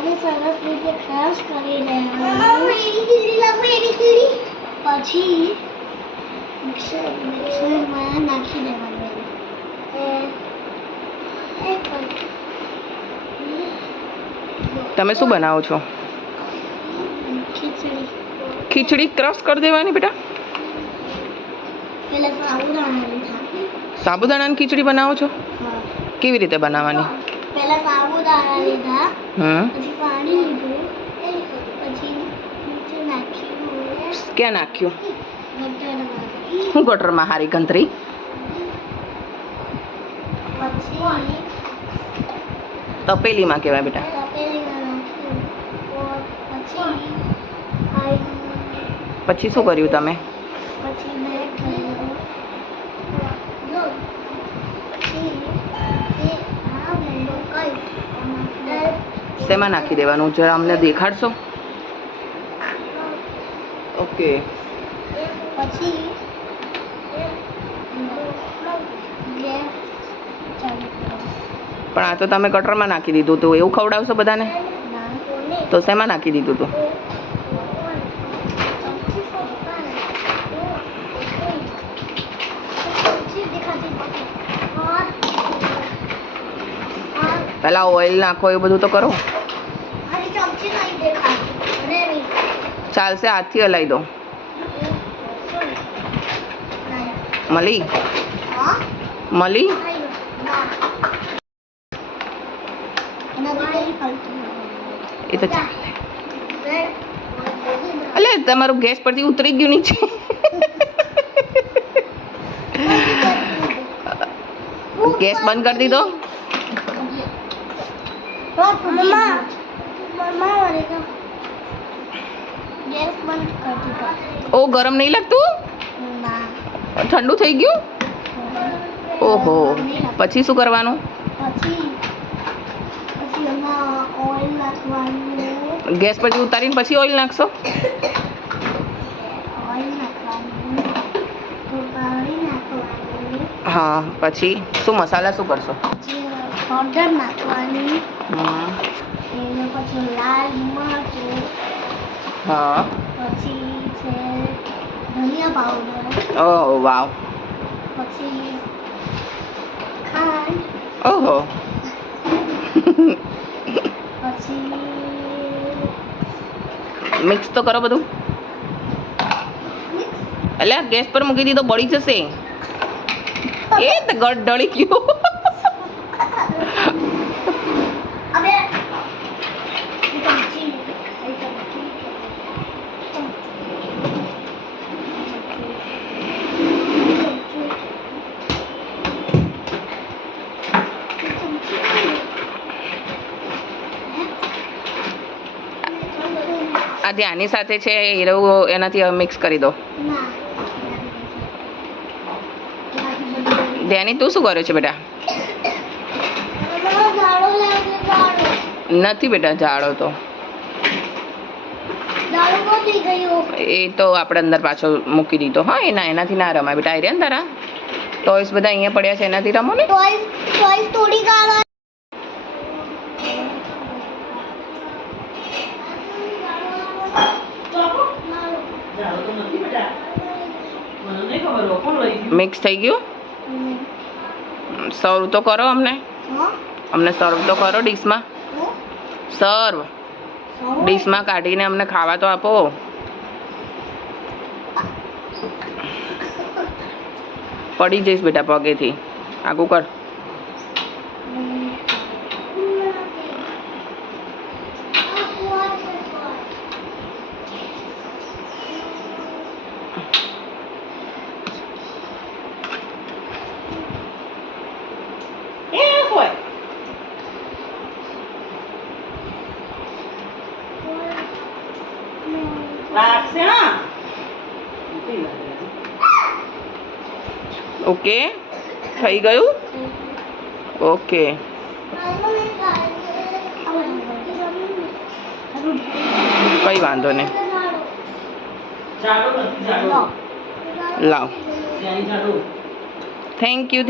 આને સરસ રીતે ક્રશ કરી લેવાનું. પછી મિક્સરમાં નાખી દેવાનું. તમે શું બનાવો છો? ખીચડી. ખીચડી ક્રશ કરી દેવાની બેટા. પહેલા સાબુદાણા લીધા. સાબુદાણાની ખીચડી બનાવો છો? હા. કેવી રીતે બનાવવાની? પહેલા સાબુદાણા લીધા, હમ. પછી પાણી લીધું, પછી નીચે નાખ્યું. ક્યાં નાખ્યું? ગટરમાં. હું ગટરમાં હારી ગંતરી? પછી તપેલીમાં કહેવાય બેટા. તપેલીમાં નાખ્યું. પછી શું કર્યું તમે? પછી મેં કર્યું. પછી આ મેં કર્યું. શેમાં નાખી દેવાનું જરા અમને દેખાડશો? ઓકે. પછી ગેસ ચાલુ કરો. પણ આ તો તમે ગટરમાં નાખી દીધું હતું, એવું ખવડાવશો બધાને? તો શેમાં નાખી દીધું હતું? પહેલા ઓઇલ નાખો, એવું બધું તો કરો. ચાલશે, હાથથી હલાવી દો. મળી મળી એ તો ચાલે. અલે તમારું ગેસ પરથી ઉતરી ગયું નીચે. ગેસ બંધ કરી દીધો? ગેસ બંધ કરી દીધો. ઓ ગરમ નહીં લાગતું? ના. ઠંડુ થઈ ગયું? ઓહો. પછી શું કરવાનું? પછી એમાં ઓઇલ નાખવાનું. ગેસ પરથી ઉતારીને પછી ઓઇલ નાખશો? ઓઇલ નાખવાનું. પાણી નાખવાનું. હા. પછી શું મસાલા શું કરશો? પછી પાવડર નાખવાની. એને પછી લાલ મરચું. હા. પછી છે ધનિયા પાવડર. ઓહ વાવ. પછી ખાંડ. ઓહો. પછી મિક્સ તો કરો બધું. એટલે ગેસ પર મૂકી દીધો, બળી જશે. એ તો ગળ ડળી ગયું. હવે આ જે આની સાથે છે એ રહું એનાથી મિક્સ કરી દો. ધ્યાની તું શું કરે છે બેટા? નથી બેટા જાડો તો. એ તો આપણે અંદર પાછો મૂકી દીધો. હા એનાથી ના રમાય બેટા. આઈ રહ્યા ને તારા ટોયસ બધા અહીંયા પડ્યા છે, એનાથી રમો ને. ટોયસ તોડી કાઢો. મિક્સ થઈ ગયું? સર્વ તો કરો અમને. અમને સર્વ તો કરો ડીશમાં. સર્વ ડીશમાં કાઢીને અમને ખાવા તો આપો. પડી જઈશ બેટા પગેથી. આગું કર. ઓકે થઈ ગયું? ઓકે કઈ વાંધો નહીં. લાવ. Thank you.